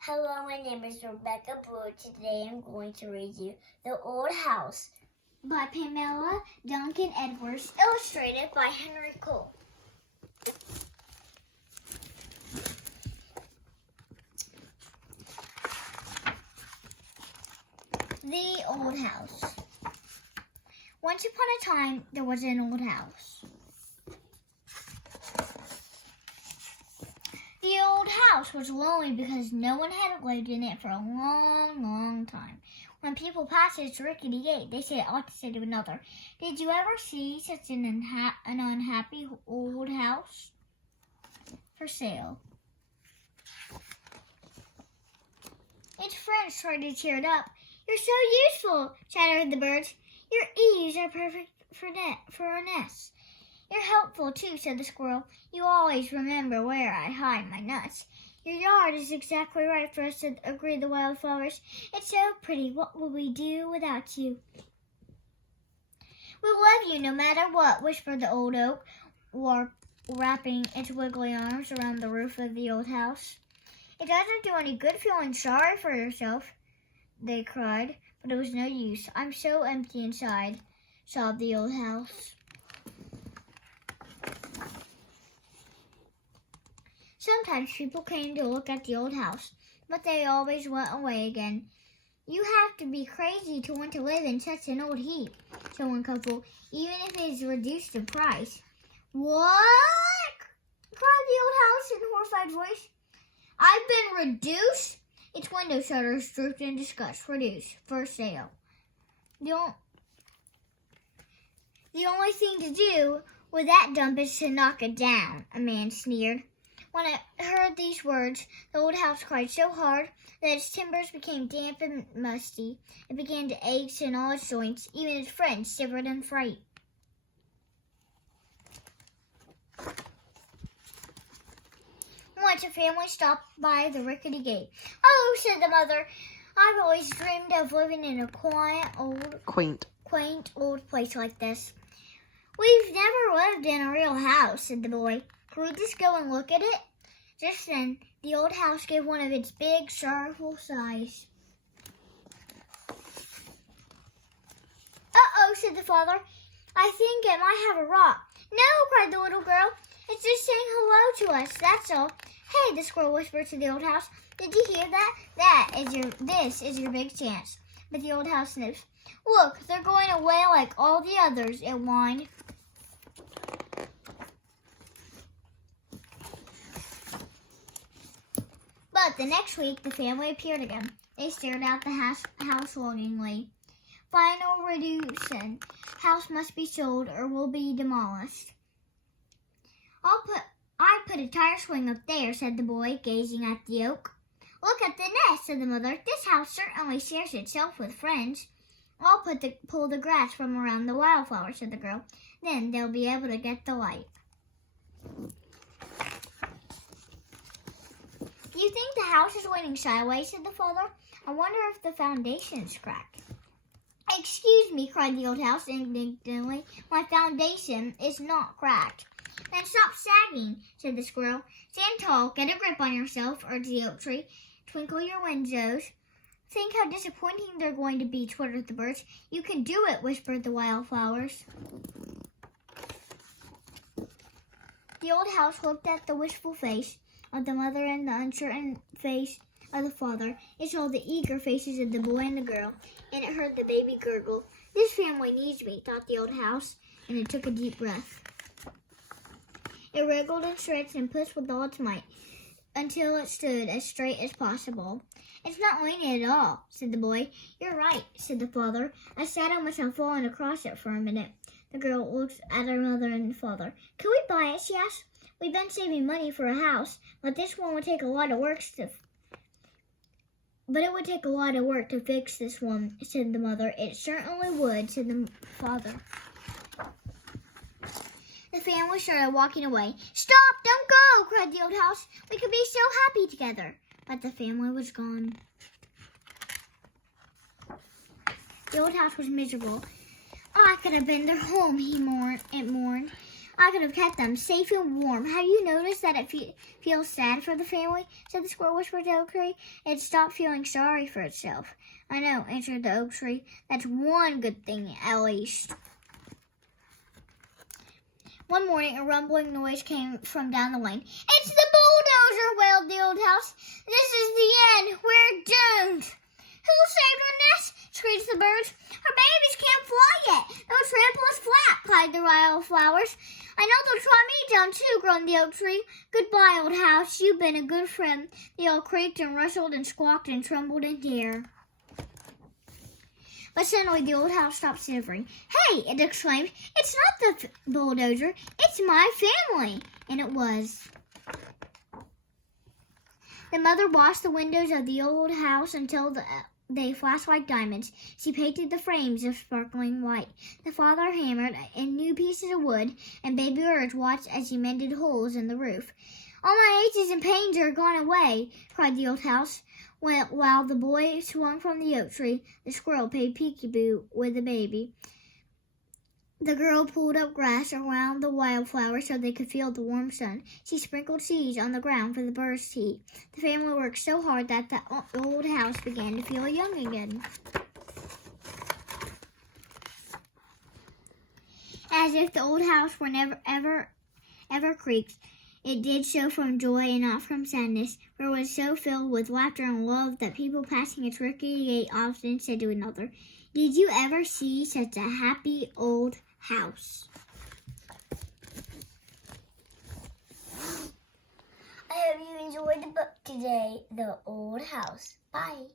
Hello, my name is Rebekah. Today I'm going to read you The Old House by Pamela Duncan Edwards, illustrated by Henry Cole. The Old House. Once upon a time, there was an old house. The old house was lonely because no one had lived in it for a long, long time. When people passed its rickety gate, they said opposite to another, "Did you ever see such an unhappy old house for sale?" Its friends tried to cheer it up. "You're so useful," chattered the birds. "Your eaves are perfect for a nest." "You're helpful, too," said the squirrel. "You always remember where I hide my nuts." "Your yard is exactly right for us," agreed the wildflowers. "It's so pretty. What will we do without you?" "We'll love you no matter what," whispered the old oak, wrapping its wiggly arms around the roof of the old house. "It doesn't do any good feeling sorry for yourself," they cried, but it was no use. "I'm so empty inside," sobbed the old house. Sometimes people came to look at the old house, but they always went away again. "You have to be crazy to want to live in such an old heap," said one couple, "even if it is reduced in price." "What?" cried the old house in a horrified voice. "I've been reduced?" Its window shutters drooped in disgust. "Reduced. For sale." The only thing to do with that dump is to knock it down," a man sneered. When it heard these words, the old house cried so hard that its timbers became damp and musty. It began to ache in all its joints. Even its friends shivered in fright. Once a family stopped by the rickety gate. "Oh," said the mother, "I've always dreamed of living in a quaint old place like this." "We've never lived in a real house," said the boy. "Can we just go and look at it?" Just then, the old house gave one of its big, sorrowful sighs. "Uh-oh," said the father. "I think it might have a rot." "No," cried the little girl. "It's just saying hello to us, that's all." "Hey," the squirrel whispered to the old house. "Did you hear that? This is your big chance." But the old house sniffed. "Look, they're going away like all the others," it whined. But the next week, the family appeared again. They stared at the house longingly. "Final reduction. House must be sold or will be demolished." I put a tire swing up there," said the boy, gazing at the oak. "Look at the nest," said the mother. "This house certainly shares itself with friends." "I'll pull the grass from around the wildflower," said the girl. "Then they'll be able to get the light." "Do you think the house is leaning sideways?" said the father. "I wonder if the foundation's cracked." "Excuse me," cried the old house indignantly. "My foundation is not cracked." "Then stop sagging," said the squirrel. "Stand tall, get a grip on yourself," urged the oak tree. "Twinkle your windows." "Think how disappointing they're going to be," twittered the birds. "You can do it," whispered the wildflowers. The old house looked at the wistful face of the mother and the uncertain face of the father. It saw the eager faces of the boy and the girl, and it heard the baby gurgle. "This family needs me," thought the old house, and it took a deep breath. It wriggled and stretched and pushed with all its might until it stood as straight as possible. "It's not leaning at all," said the boy. "You're right," said the father. "I sat almost on falling across it for a minute." The girl looked at her mother and father. "Can we buy it?" she asked. "We've been saving money for a house, but this one would take a lot of work But it would take a lot of work to fix this one," said the mother. "It certainly would," said the father. The family started walking away. "Stop! Don't go!" cried the old house. "We could be so happy together." But the family was gone. The old house was miserable. "I could have been their home," it mourned. I could have kept them safe and warm. Have you noticed that it feels sad for the family?" said the squirrel, whispered to the oak tree. "It stopped feeling sorry for itself." "I know," answered the oak tree. "That's one good thing, at least." One morning, a rumbling noise came from down the lane. "It's the bulldozer!" wailed the old house. "This is the end. We're doomed." "Who saved our nest?" screeched the birds. "Our babies can't fly yet. They'll trample us flat," cried the wildflowers. "I know they'll try me down too," groaned the oak tree. "Goodbye, old house. You've been a good friend." They all creaked and rustled and squawked and trembled in terror. But suddenly the old house stopped shivering. "Hey!" it exclaimed. "It's not the bulldozer. It's my family." And it was. The mother washed the windows of the old house until they flashed like diamonds. She painted the frames of sparkling white. The father hammered in new pieces of wood, and baby birds watched as he mended holes in the roof. "All my aches and pains are gone away," cried the old house. While the boy swung from the oak tree, the squirrel played peekaboo with the baby. The girl pulled up grass around the wildflowers so they could feel the warm sun. She sprinkled seeds on the ground for the birds to eat. The family worked so hard that the old house began to feel young again. As if the old house were never, ever creaked. It did so from joy and not from sadness, for it was so filled with laughter and love that people passing its rickety gate often said to another, "Did you ever see such a happy old house?" I hope you enjoyed the book today, The Old House. Bye.